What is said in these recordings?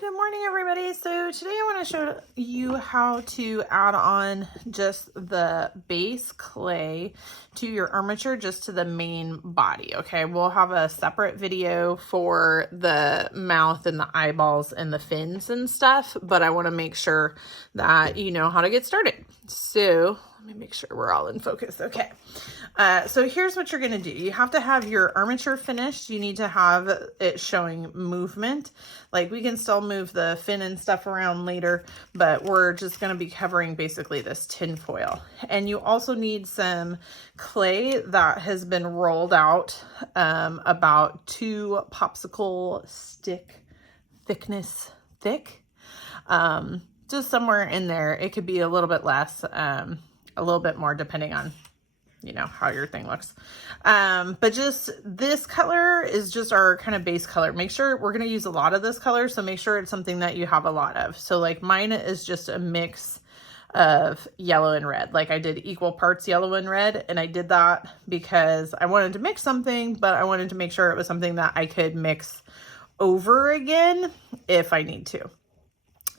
Good morning everybody. So today I want to show you how to add on just the base clay to your armature, just to the main body. Okay, we'll have a separate video for the mouth and the eyeballs and the fins and stuff, but I want to make sure that you know how to get started. So let me make sure we're all in focus. Okay. So here's what you're going to do. You have to have your armature finished. You need to have it showing movement. Like, we can still move the fin and stuff around later, but we're just going to be covering basically this tin foil. And you also need some clay that has been rolled out about 2 popsicle stick thickness thick. Just somewhere in there. It could be a little bit less, a little bit more depending on how your thing looks. But just this color is just our kind of base color. Make sure we're going to use a lot of this color, so make sure it's something that you have a lot of. So like mine is just a mix of yellow and red. Like I did equal parts yellow and red, and I did that because I wanted to mix something, but I wanted to make sure it was something that I could mix over again if I need to.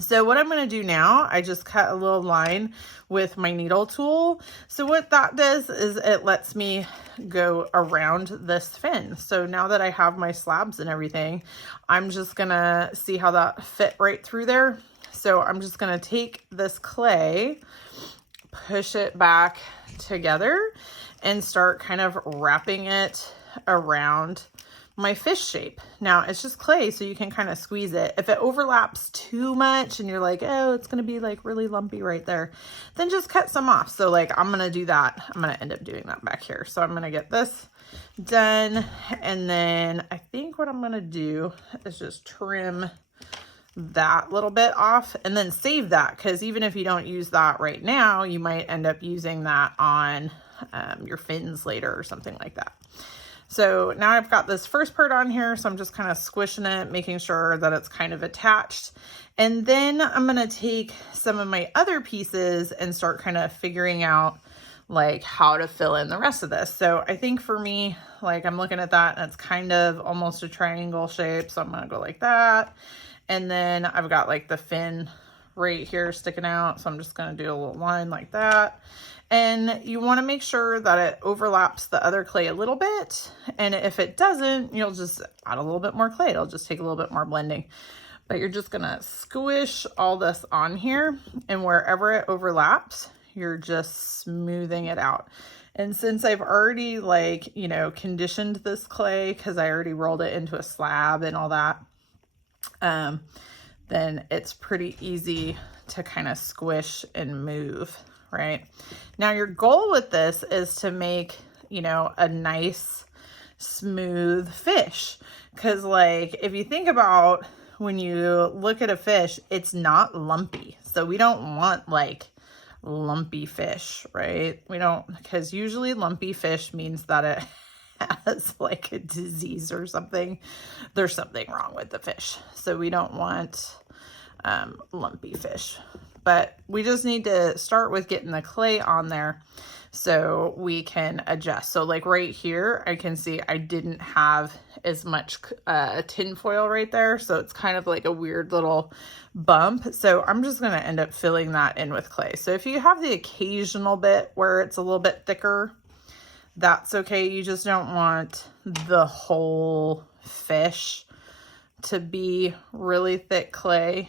So what I'm going to do now, I just cut a little line with my needle tool. So what that does is it lets me go around this fin. So now that I have my slabs and everything, I'm just going to see how that fit right through there. So I'm just going to take this clay, push it back together, and start kind of wrapping it around my fish shape. Now it's just clay, so you can kind of squeeze it. If it overlaps too much and you're like, oh, it's going to be like really lumpy right there, then just cut some off. So like I'm going to do that. I'm going to end up doing that back here. So I'm going to get this done. And then I think what I'm going to do is just trim that little bit off and then save that, because even if you don't use that right now, you might end up using that on your fins later or something like that. So now I've got this first part on here, so I'm just kind of squishing it, making sure that it's kind of attached. And then I'm going to take some of my other pieces and start kind of figuring out like how to fill in the rest of this. So I think for me, like I'm looking at that and it's kind of almost a triangle shape. So I'm going to go like that. And then I've got like the fin right here sticking out. So I'm just going to do a little line like that. And you want to make sure that it overlaps the other clay a little bit. And if it doesn't, you'll just add a little bit more clay. It'll just take a little bit more blending. But you're just going to squish all this on here. And wherever it overlaps, you're just smoothing it out. And since I've already conditioned this clay, because I already rolled it into a slab and all that, then it's pretty easy to kind of squish and move. Right now, your goal with this is to make, a nice smooth fish. Because like, if you think about when you look at a fish, it's not lumpy. So we don't want like lumpy fish, right? We don't, because usually lumpy fish means that it has like a disease or something. There's something wrong with the fish. So we don't want lumpy fish. But we just need to start with getting the clay on there so we can adjust. So like right here, I can see I didn't have as much tin foil right there. So it's kind of like a weird little bump. So I'm just going to end up filling that in with clay. So if you have the occasional bit where it's a little bit thicker, that's okay. You just don't want the whole fish to be really thick clay.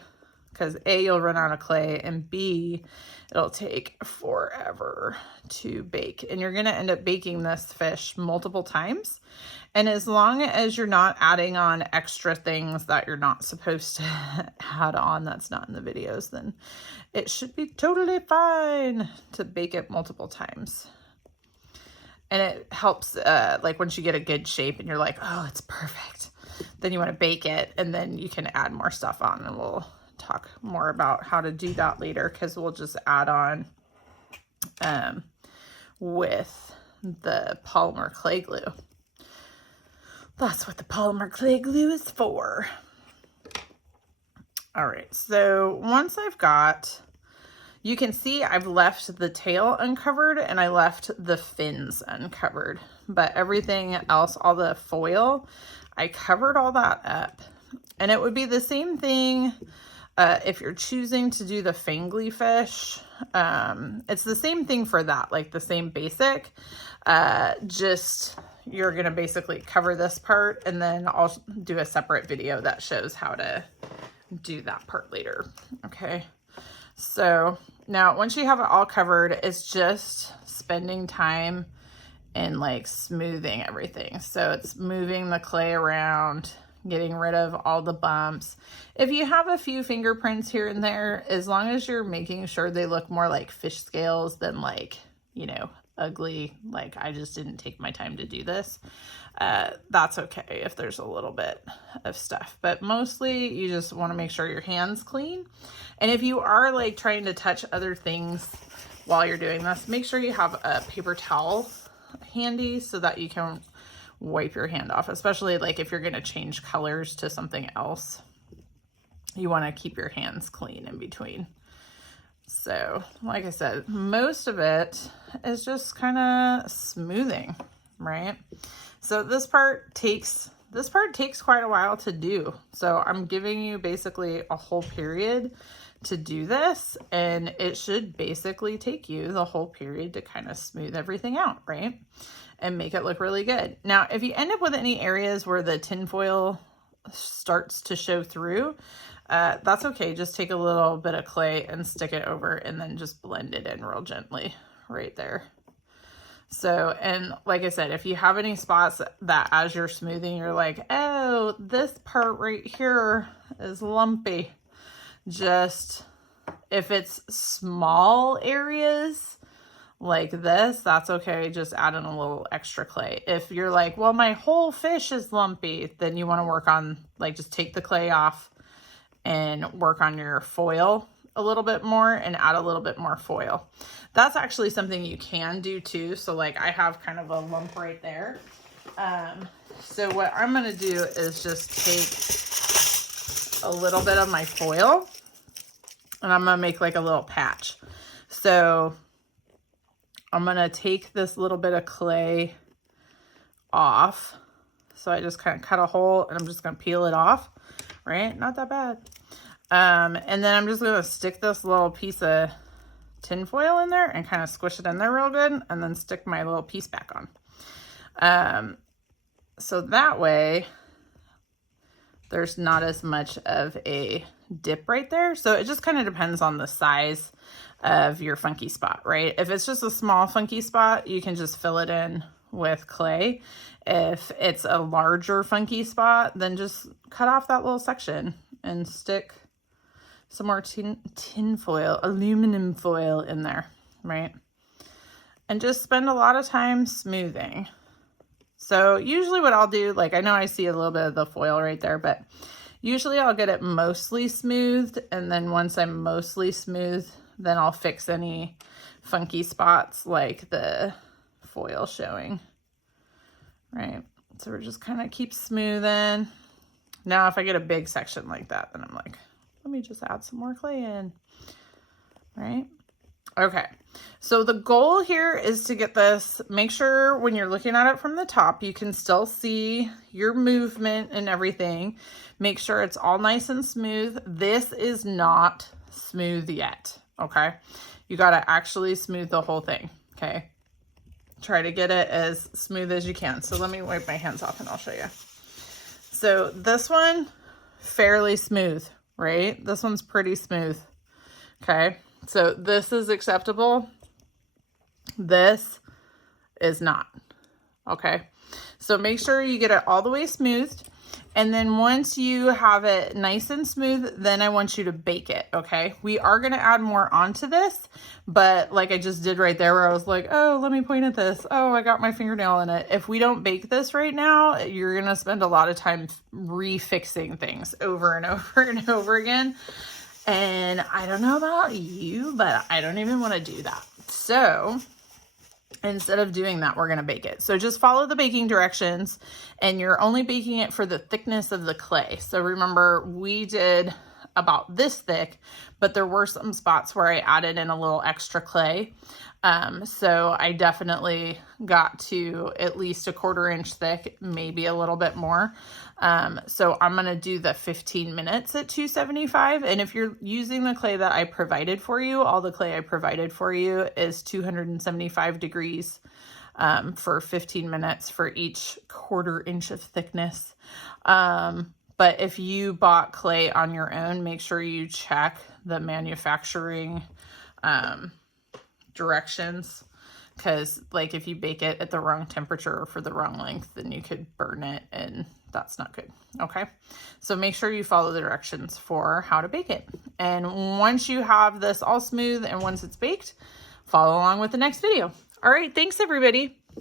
Because A, you'll run out of clay, and B, it'll take forever to bake. And you're going to end up baking this fish multiple times. And as long as you're not adding on extra things that you're not supposed to add on, that's not in the videos, then it should be totally fine to bake it multiple times. And it helps, like once you get a good shape and you're like, oh, it's perfect, then you want to bake it, and then you can add more stuff on, and we'll talk more about how to do that later, because we'll just add on with the polymer clay glue. That's what the polymer clay glue is for. All right, so once I've got, you can see I've left the tail uncovered and I left the fins uncovered, but everything else, all the foil, I covered all that up. And it would be the same thing if you're choosing to do the fangly fish. It's the same thing for that, like the same basic. Just you're going to basically cover this part, and then I'll do a separate video that shows how to do that part later. Okay. So now once you have it all covered, it's just spending time and like smoothing everything. So it's moving the clay around, getting rid of all the bumps. If you have a few fingerprints here and there, as long as you're making sure they look more like fish scales than like, you know, ugly, like I just didn't take my time to do this, that's okay if there's a little bit of stuff. But mostly you just want to make sure your hand's clean. And if you are like trying to touch other things while you're doing this, make sure you have a paper towel handy so that you can wipe your hand off, especially like if you're going to change colors to something else. You want to keep your hands clean in between. So like I said, most of it is just kind of smoothing, right? So this part takes quite a while to do. So I'm giving you basically a whole period to do this, and it should basically take you the whole period to kind of smooth everything out, right? And make it look really good. Now, if you end up with any areas where the tinfoil starts to show through, that's okay. Just take a little bit of clay and stick it over, and then just blend it in real gently right there. So, and like I said, if you have any spots that as you're smoothing, you're like, oh, this part right here is lumpy. Just, if it's small areas like this, that's okay. Just add in a little extra clay. If you're like, well, my whole fish is lumpy, then you want to work on, like, just take the clay off and work on your foil a little bit more and add a little bit more foil. That's actually something you can do too. So like I have kind of a lump right there. So what I'm going to do is just take a little bit of my foil, and I'm going to make like a little patch. So I'm going to take this little bit of clay off. So I just kind of cut a hole, and I'm just going to peel it off, right? Not that bad. And then I'm just going to stick this little piece of tin foil in there and kind of squish it in there real good, and then stick my little piece back on. So that way there's not as much of a dip right there. So it just kind of depends on the size of your funky spot, right? If it's just a small funky spot, you can just fill it in with clay. If it's a larger funky spot, then just cut off that little section and stick some more tin foil, aluminum foil in there, right? And just spend a lot of time smoothing. So usually what I'll do, like I know I see a little bit of the foil right there, but usually I'll get it mostly smoothed, and then once I'm mostly smooth, then I'll fix any funky spots like the foil showing, right? So we're just kind of keep smoothing. Now if I get a big section like that, then I'm like, let me just add some more clay in, right? Okay, so the goal here is to get this, make sure when you're looking at it from the top, you can still see your movement and everything. Make sure it's all nice and smooth. This is not smooth yet, okay? You gotta actually smooth the whole thing, okay? Try to get it as smooth as you can. So let me wipe my hands off and I'll show you. So this one, fairly smooth, right? This one's pretty smooth, okay? So this is acceptable. This is not, okay? So make sure you get it all the way smoothed. And then once you have it nice and smooth, then I want you to bake it, okay? We are gonna add more onto this, but like I just did right there where I was like, oh, let me point at this. Oh, I got my fingernail in it. If we don't bake this right now, you're gonna spend a lot of time refixing things over and over and over again. And I don't know about you, but I don't even wanna do that. So instead of doing that, we're going to bake it. So just follow the baking directions, and you're only baking it for the thickness of the clay. So remember, we did about this thick, but there were some spots where I added in a little extra clay. So I definitely got to at least 1/4 inch thick, maybe a little bit more. So I'm going to do the 15 minutes at 275. And if you're using the clay that I provided for you, all the clay I provided for you is 275 degrees for 15 minutes for each 1/4 inch of thickness. But if you bought clay on your own, make sure you check the manufacturing directions, because like if you bake it at the wrong temperature or for the wrong length, then you could burn it, and that's not good. Okay, so make sure you follow the directions for how to bake it. And once you have this all smooth and once it's baked, follow along with the next video. All right, thanks everybody.